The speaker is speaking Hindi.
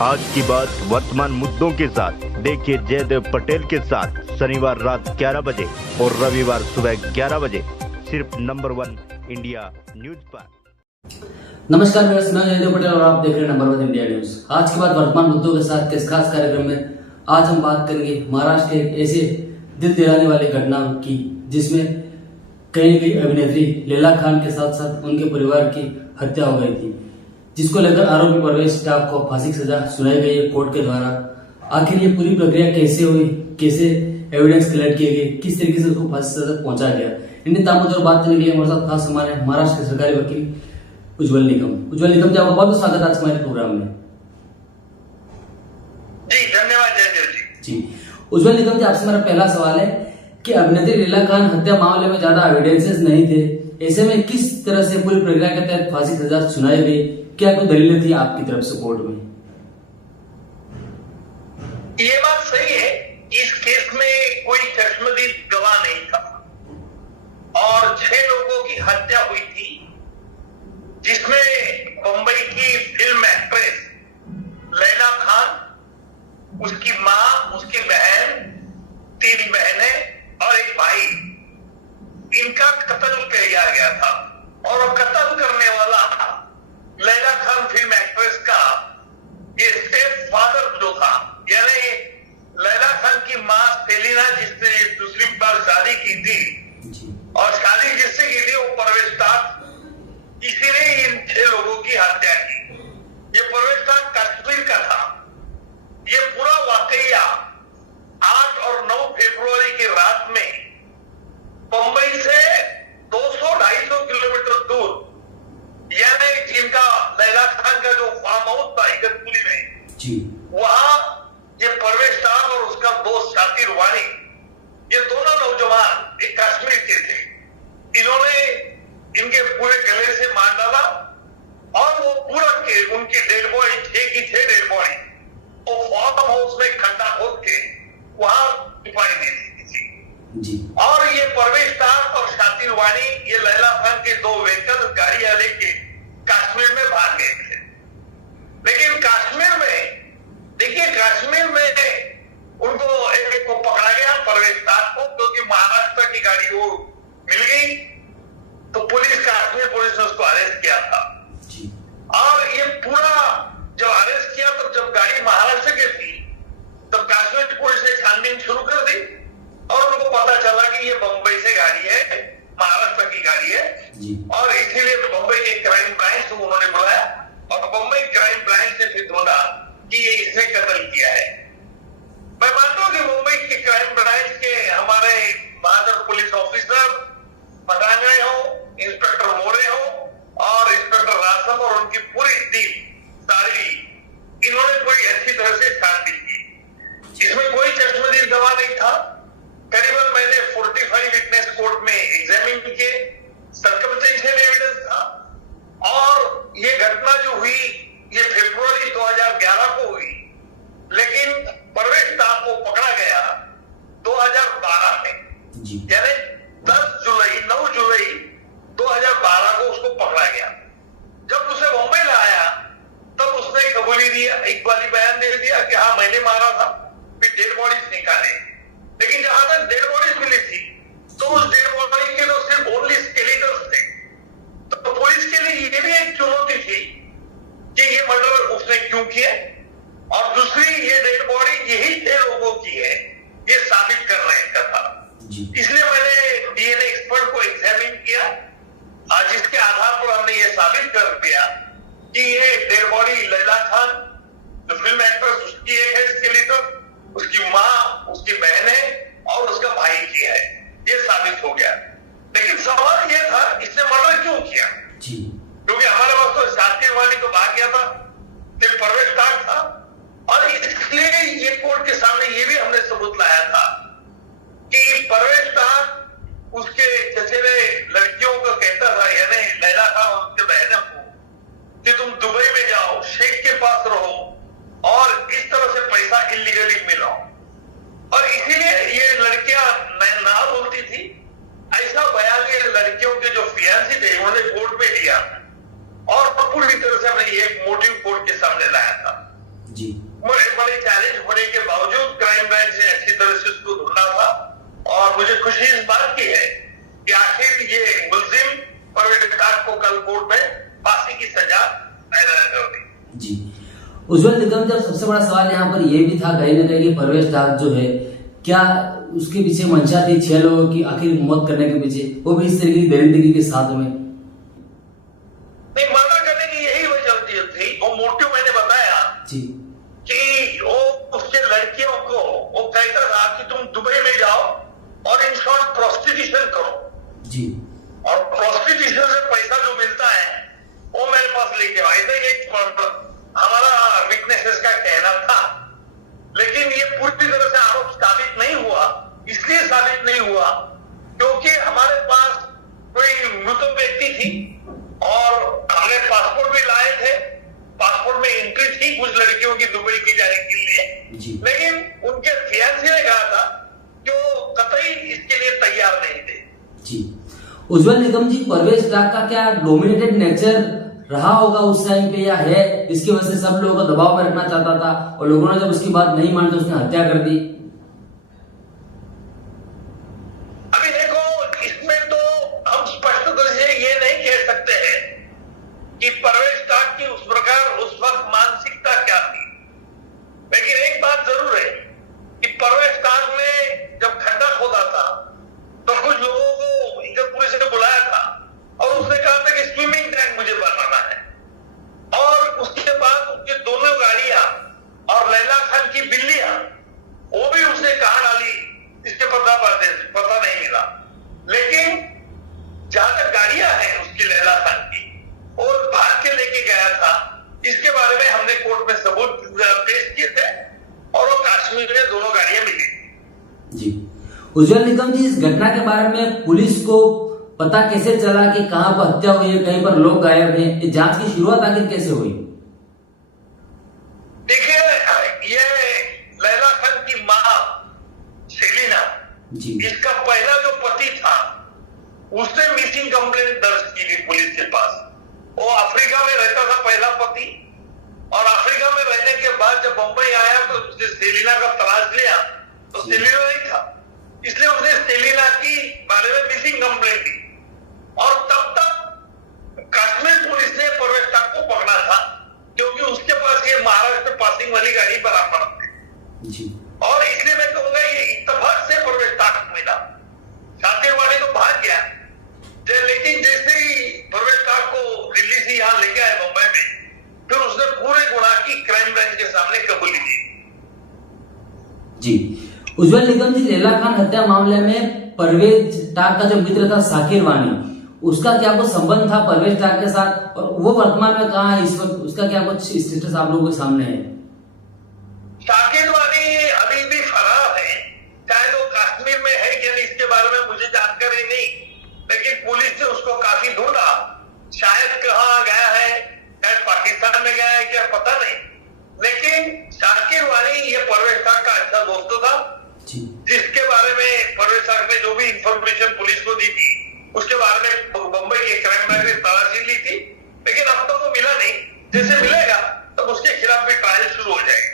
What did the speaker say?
आज की बात वर्तमान मुद्दों के साथ देखिए जयदेव पटेल के साथ शनिवार रात 11 बजे और रविवार सुबह 11 बजे सिर्फ नंबर 1 इंडिया न्यूज पर। नमस्कार व्यूअर्स, मैं जयदेव पटेल और आप देख रहे हैं नंबर 1 इंडिया न्यूज। आज की बात वर्तमान मुद्दों के साथ के इस खास कार्यक्रम में आज हम बात करेंगे महाराष्ट्र के एक ऐसे दिल दिलाने वाली घटना की जिसमें कहीं की अभिनेत्री लैला खान के साथ साथ उनके परिवार की हत्या हो गई थी, जिसको लेकर आरोपी परवेश डाक को फांसी की सजा सुनाई गई है कोर्ट के द्वारा। आखिर ये पूरी प्रक्रिया कैसे हुई, कैसे एविडेंस कलेक्ट किए गए, किस तरीके से उसको फांसी सजा पहुंचा गया, इन्हें तामुद्दर बात करने के लिए हमारे साथ खास हमारे महाराष्ट्र के सरकारी वकील उज्जवल निगम जी, आपका बहुत स्वागत है आज हमारे प्रोग्राम में। जी धन्यवाद जयदेव जी। उज्जवल निगम जी, आपसे मेरा पहला सवाल है कि अभिनेत्री लैला खान हत्या मामले में ज्यादा एविडेंसेस नहीं थे, ऐसे में किस तरह से पूरी प्रक्रिया के तहत फांसी की सजा सुनाई गई? क्या कोई दलीलें थी आपकी तरफ से कोर्ट में? ये बात सही है, इस केस में कोई चश्मदीद गवाह नहीं था और 6 लोगों की हत्या हुई थी, जिसमें मुंबई की फिल्म एक्ट्रेस लैला खान, उसकी मां, उसकी बहन, 3 बहनें और एक भाई, इनका कत्ल किया गया था। और कत्ल करने वाला लैला खान फिल्म एक्ट्रेस का ये स्टेप फादर जो था, यानी लैला खान की मां सेलिना, जिसने दूसरी बार शादी की थी और शादी जिससे की थी वो परवेश डाक, इसी ने इन 6 लोगों की हत्या की। ये परवेश डाक कश्मीर का था। ये पूरा वाकया 8 और 9 फरवरी की रात में मुंबई से 200-250 किलोमीटर दूर, यानी जिनका लैला खान का जो फार्म हाउस था इगतपुरी में, वहां ये परवेश डाक और उसका दोस्त शातिर वानी, ये दोनों नौजवान एक कश्मीर के थे। इन्होंने इनके पूरे गले से मार डाला और वो पूरा के उनकी डेड बॉडी, 6 की 6 डेड बॉडी वो फार्म हाउस में खड्डा खोद के वहां छुपाई दी थी। और ये परवेश डाक और शातिर वानी ये लैला खान के 2 व्हीकल गाड़ियां लेके कश्मीर में भाग गए थे। लेकिन कश्मीर में देखिए, कश्मीर में उनको एक को पकड़ा गया, परवेश डाक को, क्योंकि महाराष्ट्र की गाड़ी वो मिल गई तो कश्मीर पुलिस ने उसको अरेस्ट किया था। और ये पूरा जब अरेस्ट किया तो जब गाड़ी महाराष्ट्र की थी तब कश्मीर पुलिस ने छानबीन शुरू कर दी और उनको पता चला कि ये मुंबई से गाड़ी है, महाराष्ट्र की गाड़ी है। और इसीलिए मुंबई के क्राइम ब्रांच को उन्होंने बुलाया और मुंबई क्राइम ब्रांच ने फिर ढूंढा कि ये इसने कत्ल किया है। मैं मानता हूं कि मुंबई के क्राइम ब्रांच के हमारे बहादुर पुलिस ऑफिसर पटांगड़े हो, इंस्पेक्टर मोरे हो और इंस्पेक्टर रासम और उनकी पूरी टीम सारी, इन्होंने कोई अच्छी तरह से छानबीन की। इसमें कोई चश्मदीद गवाह नहीं था। करीबन मैंने 45 विटनेस कोर्ट में एग्जामिन किए, सर्कमस्टेंशियल एविडेंस था। और ये घटना जो हुई ये फरवरी 2011 को हुई, लेकिन परवेश डाक को पकड़ा गया 2012 में, यानी 9 जुलाई 2012 को उसको पकड़ा गया। जब उसे मुंबई लाया तब उसने कबूली दिया, इकबाली बयान दे दिया कि हाँ मैंने मारा था। फिर डेड बॉडीज निकाले, लेकिन जहां तक डेड बॉडीज मिली थी तो उस डेड बॉडी के तो सिर्फ ओनली स्केलेटल्स थे। तो पुलिस के लिए ये भी एक चुनौती थी कि ये मर्डर उसने क्यों किया, और दूसरी ये डेड बॉडी यही 6 लोगों की है, ये साबित करना इनका था। इसलिए मैंने डीएनए एक्सपर्ट को एग्जामिन किया, जिसके आधार पर हमने ये साबित कर दिया कि ये डेड बॉडी लैला खान जो फिल्म एक्ट्रेस, उसकी एक है स्केलेटल, उसकी मां, उसकी बहनें और उसका भाई की है। ये साबित हो गया। लेकिन सवाल ये था इसने मर्डर क्यों किया, क्योंकि हमारे पास तो शातिर वाली तो भाग गया था, फिर परवेश डाक था, और इसलिए ये कोर्ट के सामने ये भी हमने सबूत लाया था कि परवेश डाक उसके चचेरे लड़कियों को कहता था, यानी लैला खान और उसके बहनों को, कि तुम दुबई में जाओ, शेख के पास रहो और इस तरह से पैसा इलीगली मिलाओ। और इसीलिए ये लड़कियां ना बोलती थी। ऐसा बयान ये लड़कियों के जो फियांसी थे उन्होंने कोर्ट में लिया और पूरी तरह से हमने एक मोटिव कोर्ट के सामने लाया था। जी। बड़े चैलेंज होने के बावजूद क्राइम ब्रांच ने अच्छी तरह से उसको ढूंढा था और मुझे खुशी इस बात की है कि आखिर ये मुलजिम परवेज डाक को कल कोर्ट में फांसी की सजा ऐलान कर दी। जी। उज्जवल निगम, जब सबसे बड़ा सवाल यहाँ पर यह भी था कहीं ना कहीं कि परवेज डाक जो है, क्या उसके पीछे मंशा थी 6 लोगों की आखिर मौत करने के पीछे, वो भी इस तरीके की दरिंदगी के साथ में? नहीं, मर्डर करने की यही वजह थी। वो मोटिव मैंने बताया जी। कि वो उसके लड़कियों को वो कहता था कि तुम दुबई में जाओ और इन शॉर्ट प्रोस्टिट्यूशन करो जी। और प्रोस्टिट्यूशन से पैसा जो मिलता है वो मेरे पास लेके आओ। ऐसा एक हमारा विटनेसेस का कहना था, लेकिन ये पूरी तरह से आरोप साबित नहीं हुआ। इसलिए साबित नहीं हुआ क्योंकि हमारे पास कोई मृत व्यक्ति थी और हमने पासपोर्ट भी लाए थे। पासपोर्ट में एंट्री थी कुछ लड़कियों की दुबई की जाने के लिए, लेकिन उनके फियांसी ने कहा था कि वो कतई इसके लिए तैयार नहीं थे। जी। उज्जवल निगम जी, परवेज डाक का क्या डोमिनेटेड नेचर रहा होगा उस टाइम पे, या है इसकी वजह से सब लोगों को दबाव में रखना चाहता था और लोगों ने जब उसकी बात नहीं मानी तो उसने हत्या कर दी? अभी देखो, इसमें तो हम स्पष्ट रूप से ये नहीं कह सकते हैं कि परवेज डाक की उस प्रकार उस वक्त मानसिकता क्या थी, लेकिन एक बात जरूर है कि परवेज डाक ने जब खड्डा खोदा था तो कुछ लोगों को इकतपुरी से बुलाया था और उसने कहा था कि स्विमिंग टैंक मुझे बनाना है, और उसके बाद उसकी दोनों गाड़ियां और लैला खान की बिल्लियां वो भी उसने कहा डाली, इसके पता नहीं मिला। लेकिन जहां तक गाड़ियां हैं उसकी लैला खान की, और भाग के लेके गया था, इसके बारे में हमने कोर्ट में सबूत पेश किए थे और वो कश्मीर में दोनों गाड़ियां मिली। जी। उज्जवल निगम जी, इस घटना के बारे में पुलिस को पता कैसे चला कि कहां पर हत्या हुई है, कहीं पर लोग गायब हैं? जांच की शुरुआत आखिर कैसे हुई? देखिए, ये लैला खान की मां सेलिना जी, इसका पहला जो पति था उसने मिसिंग कंप्लेंट दर्ज की थी पुलिस के पास। वो अफ्रीका में रहता था पहला पति, और अफ्रीका में रहने के बाद जब बंबई आया तो उसने सेलिना का तलाश लिया तो सेलिना नहीं था, इसलिए उसने सेलिना की बारे में मिसिंग कंप्लेंट दी। और तब तक कश्मीर पुलिस ने परवेज डाक को पकड़ा था क्योंकि उसके पास ये महाराष्ट्र पासिंग वाली गाड़ी बराबर थी, और इसलिए मैं कहूंगा ये इत्तेफाक से परवेज डाक मिला। शातिर वाले तो भाग गया, लेकिन जैसे ही परवेज डाक को दिल्ली से यहाँ लेके आए मुंबई में, फिर उसने पूरे गुनाह की क्राइम ब्रांच के सामने कबूली दी। जी। उज्जवल निगम जी, लैला खान हत्या मामले में परवेज डाक का जो मित्र था साकिर वानी, उसका क्या कुछ संबंध था परवेज डाक के साथ, और वो वर्तमान में कहाँ है इस वक्त? उसका क्या कुछ स्टेटस आप लोगों के सामने है? साकिर वानी अभी भी फरार है, चाहे वो कश्मीर में है कि नहीं इसके बारे में मुझे जानकारी नहीं, लेकिन पुलिस ने उसको काफी ढूंढा। शायद कहाँ गया है, शायद पाकिस्तान में गया है, क्या पता नहीं, लेकिन साकिर वानी ये परवेज डाक का अच्छा दोस्त था, जिसके बारे में परवेज डाक ने जो भी इंफॉर्मेशन पुलिस को दी थी उसके बारे में मुंबई के क्राइम ब्रांच ने तलाशी ली थी, लेकिन अब तो वो मिला नहीं। जैसे मिलेगा तब उसके खिलाफ भी ट्रायल शुरू हो जाएगी।